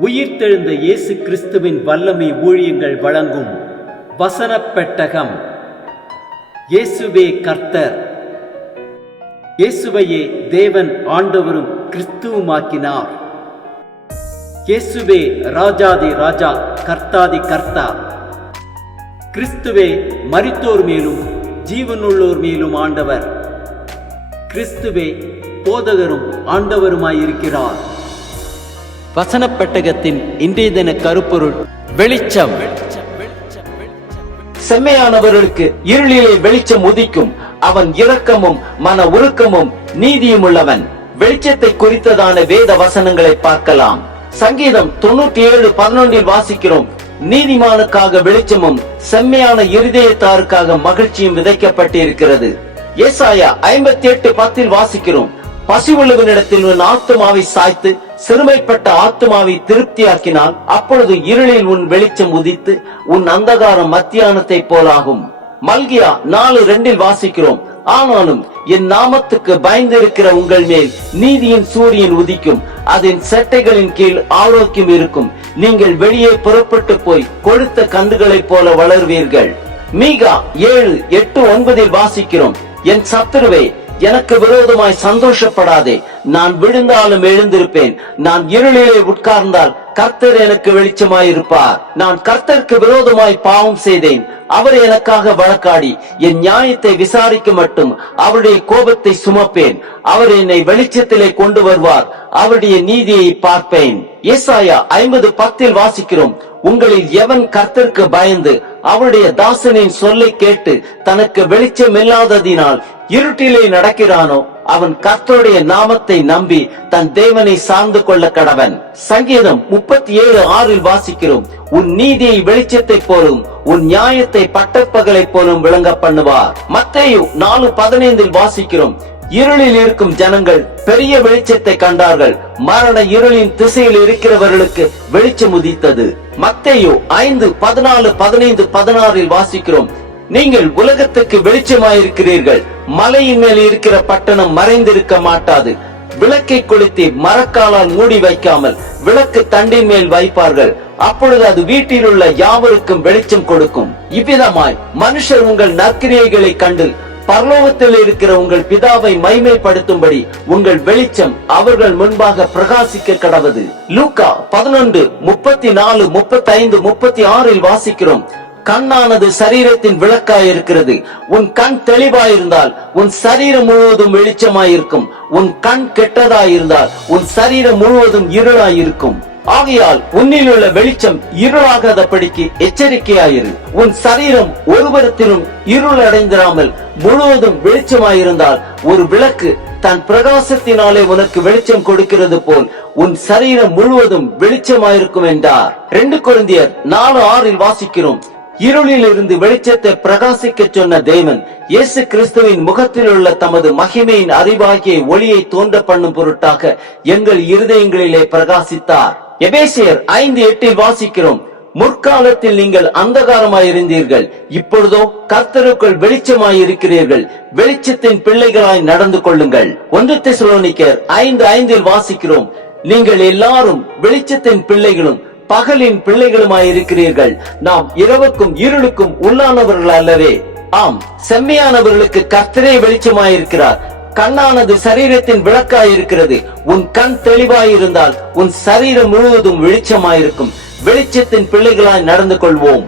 உயிர்த்தெழுந்த இயேசு கிறிஸ்துவின் வல்லமை ஊழியங்கள் வழங்கும் வசனப் பெட்டகம். இயேசுவே கர்த்தர். இயேசுவையே தேவன் ஆண்டவரும் கிறிஸ்துவுமாக்கினார். இயேசுவே ராஜாதி ராஜா, கர்த்தாதி கர்த்தா. கிறிஸ்துவே மரித்தோர் மேலும் ஜீவனுள்ளோர் மேலும் ஆண்டவர். கிறிஸ்துவே போதகரும் ஆண்டவருமாயிருக்கிறார். வசனப் பெட்டகத்தின் இன்றைய தின கருப்பொருள் வெளிச்சம். செம்மையானவர்களுக்கு இருளிலே வெளிச்சம் உதிக்கும். அவன் இரக்கமும் மன உருக்கமும் நீதியும் உள்ளவன். வெளிச்சத்தை குறித்ததான வேத வசனங்களை பார்க்கலாம். சங்கீதம் 97:11 வாசிக்கிறோம், நீதிமானுக்காக வெளிச்சமும் செம்மையான இருதயத்தாருக்காக மகிழ்ச்சியும் விதைக்கப்பட்டிருக்கிறது. ஏசாயா 58:10 வாசிக்கிறோம், பசிவுள்ளவனிடத்தில் உன் ஆத்துமாவை சாய்த்து சிறுமைப்பட்ட ஆத்துமாவை திருப்தியாக்கினால் அப்பொழுது இருளில் உன் வெளிச்சம் உதித்து உன் அந்தகாரம் மத்தியானத்தை போலாகும். மல்கியா 4:2 வாசிக்கிறோம், ஆனாலும் என் நாமத்துக்கு பயந்திருக்கிற உங்கள் மேல் நீதியின் சூரியன் உதிக்கும், அதன் செட்டைகளின் கீழ் ஆரோக்கியம் இருக்கும். நீங்கள் வெளியே புறப்பட்டு போய் கொழுத்த கன்றுகளைப் போல வளர்வீர்கள். மீகா 7:8-9 வாசிக்கிறோம், என் சத்துருவே, எனக்கு விரோதமாய் சந்தோஷப்படாதே, நான் விழுந்தாலும் எழுந்திருப்பேன். நான் இருளிலே உட்கார்ந்தால் கர்த்தர் எனக்கு வெளிச்சமாயிருப்பார். நான் கர்த்தருக்கு விரோதமாய் பாவம் செய்தேன், அவர் எனக்காக வழக்காடி என் நியாயத்தை விசாரிக்க மட்டும் அவருடைய கோபத்தை சுமப்பேன். அவர் என்னை வெளிச்சத்திலே கொண்டு வருவார், அவருடைய நீதியை பார்ப்பேன். ஏசாயா 50:10 வாசிக்கிறோம், உங்களில் எவன் கர்த்தருக்கு பயந்து அவருடைய தாசனின் சொல்லை கேட்டு தனக்கு வெளிச்சம் இல்லாததினால் இருட்டிலே நடக்கிறானோ அவன் கர்த்தருடைய நாமத்தை நம்பி தன் தேவனை சார்ந்து கொள்ள கடவன். சங்கீதம் 37:6 வாசிக்கிறோம், உன் நீதியை வெளிச்சத்தை போலும் உன் நியாயத்தை பட்டப்பகலை போலும் விளங்க பண்ணுவார். மத்தேயு 4:15 வாசிக்கிறோம், இருளில் இருக்கும் ஜனங்கள் பெரிய வெளிச்சத்தை கண்டார்கள், மரண இருளின் திசையில் இருக்கிறவர்களுக்கு வெளிச்சம் உதித்தது. மத்தேயு 5:14-15-16 வாசிக்கிறோம், நீங்கள் உலகத்துக்கு வெளிச்சமாயிருக்கிறீர்கள். மலையின் மேல் இருக்கிற பட்டணம் மறைந்திருக்க மாட்டாது. விளக்கை கொளுத்தி மரக்காலால் மூடி வைக்காமல் விளக்கு தண்டின் மேல் வைப்பார்கள், அப்பொழுது அது வீட்டில் உள்ள யாவருக்கும் வெளிச்சம் கொடுக்கும். இவ்விதமாய் மனுஷர் உங்கள் நற்கிரியைகளை கண்டு பரலோகத்தில் இருக்கிற உங்கள் பிதாவை மைமைப்படுத்தும்படி உங்கள் வெளிச்சம் அவர்கள் முன்பாக பிரகாசிக்க கடவது. லூக்கா 11:34-35-36 வாசிக்கிறோம், கண்ணானது சரீரத்தின் விளக்காயிருக்கிறது. உன் கண் தெளிவாயிருந்தால் உன் சரீரம் முழுவதும் வெளிச்சமாயிருக்கும். உன் கண் கெட்டதாயிருந்தால் உன் சரீரம் முழுவதும் இருளாயிருக்கும். ஆகையால் உன்னில் உள்ள வெளிச்சம் இருளாகாதபடிக்கு எச்சரிக்கையாயிரு. உன் சரீரம் ஒருவரத்திலும் இருள் அடைந்திராமல் முழுவதும் வெளிச்சமாயிருந்தால் ஒரு விளக்கு தன் பிரகாசத்தினாலே உனக்கு வெளிச்சம் கொடுக்கிறது போல் உன் சரீரம் முழுவதும் வெளிச்சமாயிருக்கும் என்றார். 2 கொரிந்தியர் 4:6 வாசிக்கிறோம், இருளில் இருந்து வெளிச்சத்தை பிரகாசிக்க சொன்ன தேவன் இயேசு கிறிஸ்துவின் முகத்தில் உள்ள தமது மகிமையின் அறிவாகிய ஒளியை தோன்ற பண்ணும் பொருட்டாக எங்கள் இருதயங்களிலே பிரகாசித்தார். எபேசியர் 5:8 வாசிக்கிறோம், முற்காலத்தில் நீங்கள் அந்தகாரமாயிருந்தீர்கள், இப்பொழுதோ கர்த்தருக்குள் வெளிச்சமாயிருக்கிறீர்கள். வெளிச்சத்தின் பிள்ளைகளாய் நடந்து கொள்ளுங்கள். 1 தெசலோனிக்கர் 5:5 வாசிக்கிறோம், நீங்கள் எல்லாரும் வெளிச்சத்தின் பிள்ளைகளும் பகலின் பிள்ளைகளுமாயிருக்கிறீர்கள். நாம் இரவுக்கும் இருளுக்கும் உள்ளானவர்கள் அல்லவே. ஆம், செம்மையானவர்களுக்கு கர்த்தரே வெளிச்சமாயிருக்கிறார். கண்ணானது சரீரத்தின் விளக்காயிருக்கிறது. உன் கண் தெளிவாயிருந்தால் உன் சரீரம் முழுவதும் வெளிச்சமாயிருக்கும். வெளிச்சத்தின் பிள்ளைகளாய் நடந்து கொள்வோம்.